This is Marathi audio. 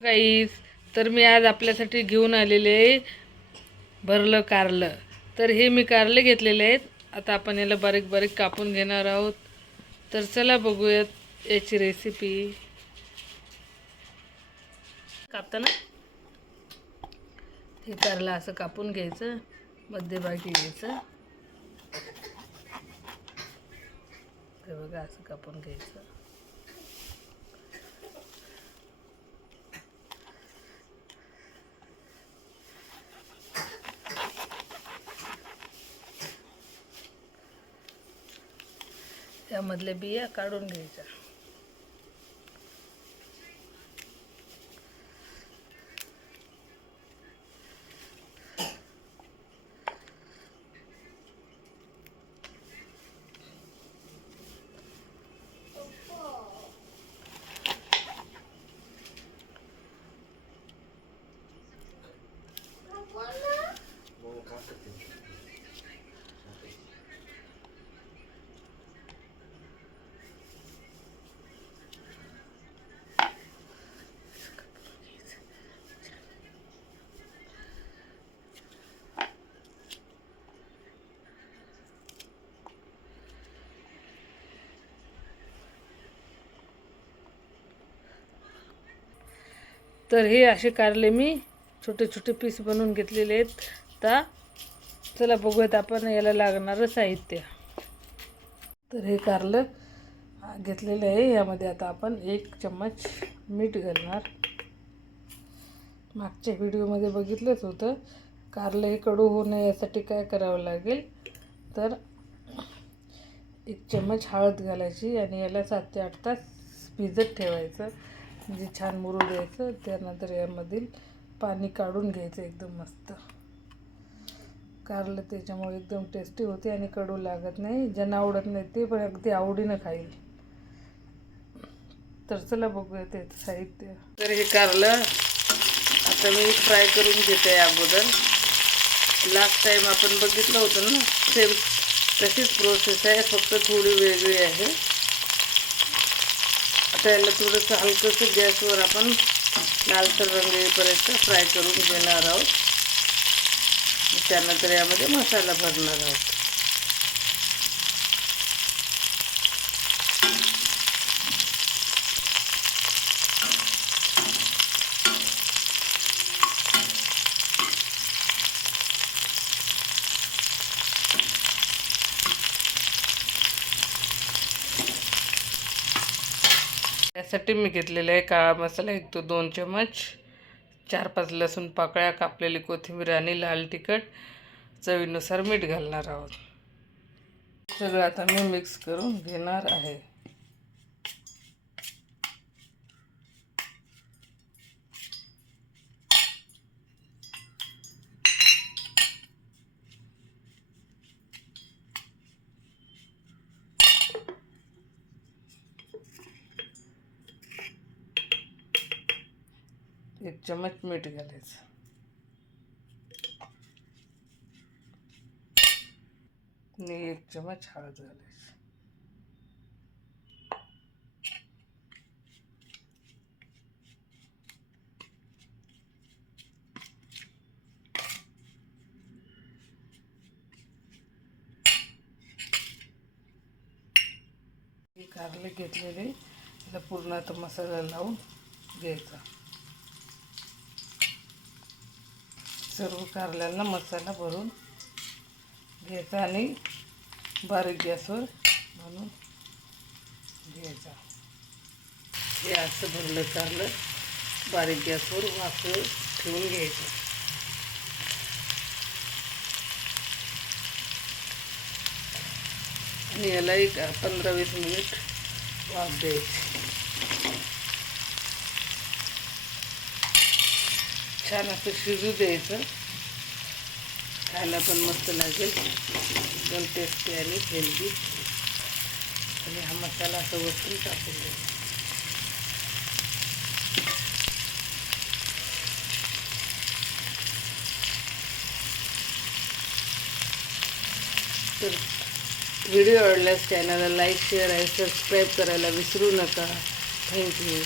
गाईस, तर मी आज आपल्यासाठी घेऊन आलेले आहे भरलं कारलं. तर हे मी कारले घेतलेले आहेत. आता आपण याला बारीक बारीक कापून घेणार आहोत. तर चला बघूयात याची रेसिपी. कापताना हे कारलं असं कापून घ्यायचं, मध्यभागी घ्यायचं. हे बघा असं कापून घ्यायचं. त्यामधले बिया काढून घ्यायच्या. तर हे असे कारले मी छोटे छोटे पीस बनवून घेतलेले आहेत. आता चला बघूयात आपण याला लागणारं साहित्य. तर हे कारलं घेतलेलं आहे. यामध्ये आता आपण 1 चम्मच मीठ घालणार. मागच्या व्हिडिओमध्ये बघितलंच होतं. कारलं हे कडू होऊ नये यासाठी काय करावं लागेल, तर 1 चम्मच हळद घालायची आणि याला 7 ते 8 तास भिजत ठेवायचं, म्हणजे छान मुरू द्यायचं. त्यानंतर यामधील पाणी काढून घ्यायचं. एकदम मस्त कारलं त्याच्यामुळे एकदम टेस्टी होते आणि कडू लागत नाही. ज्यांना आवडत नाही ते पण अगदी आवडीनं खाईल. तर चला बघूया ते साहित्य. तर हे कारलं आता मी फ्राय करून घेते. अगोदर लास्ट टाईम आपण बघितलं होतं ना, सेम तशीच प्रोसेस आहे, फक्त थोडी वेगळी आहे. आता याला थोडंसं हलकंसं गॅसवर आपण लालसर रंग येईपर्यंत फ्राय करून घेणार आहोत. त्यानंतर यामध्ये मसाला भरणार आहोत. त्यासाठी मी घेतलेला आहे काळा मसाला 1 ते 2 चम्मच, 4-5 लसूण पाकळ्या, कापलेली कोथिंबीर आणि लाल तिखट, चवीनुसार मीठ घालणार आहोत. सगळं आता मी मिक्स करून घेणार आहे. एक चम्मच मीठ घालायचं आणि 1 चम्मच हळद घालायची. हे कारले घेतलेले त्याला पूर्ण आता मसाला लावून घ्यायचा. सर्व कारल्यांना मसाला भरून घ्यायचा आणि बारीक गॅसवर बनवून घ्यायचा. हे असं भरलं कारलं बारीक गॅसवर वाफवून ठेवून घ्यायचं. आणि याला एक 15-20 मिनिट वाफ द्यायची. छान असं शिजू द्यायचं. खायला पण मस्त लागेल, एकदम टेस्टी आणि हेल्दी. आणि हा मसाला असं वरतून टाकून द्यायचा. तर व्हिडिओ आवडल्यास चॅनलला लाईक, शेअर आणि सबस्क्राईब करायला विसरू नका. थँक्यू.